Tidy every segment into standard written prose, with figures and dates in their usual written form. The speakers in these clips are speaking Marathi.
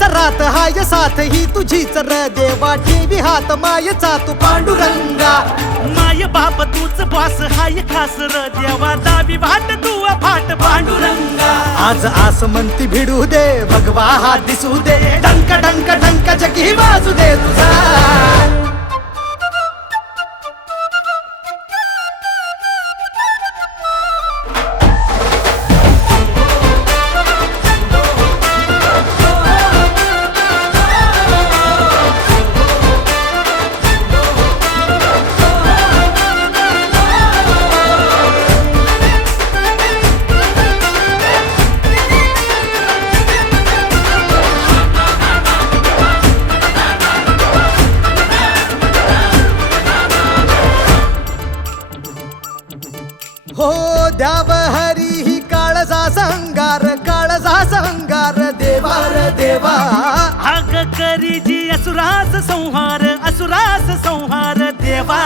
संसारात हाय साथ ही तुझीच र देवा ठेवी हात मायेचा तू पांडुरंगा माय बाप तूच बॉस हाय खास र देवा दावी वाट तू फाट पांडुरंगा आज आस म्हणती भिडू दे भगवा हात दिसू दे डंक डंक डंक जगी वाजू दे तुझा हो द्याव हरी ही काळजा संगार देवार देवा अग करी जी असुरास संहार देवा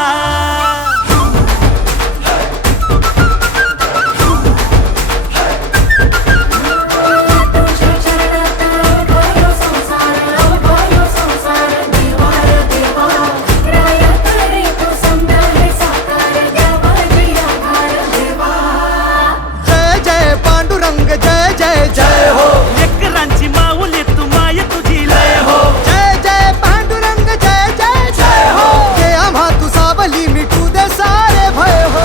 जय हो लेकरांची माऊली तू माय तुझी लय हो जय जय पांडुरंग जय जय जय हो जे आम्हा तू सावली मिटू दे सारे भय हो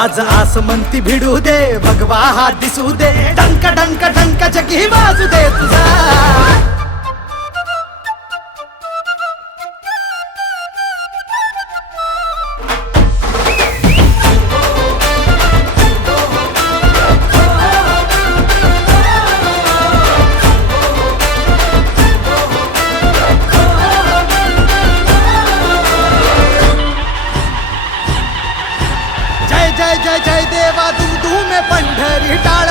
आज आस म्हणती भिडू दे भगवा हात दिसू दे डंक डंक डंक जगी वाजू दे तुझा जय जय जय देवा तू में पंढरी टाळ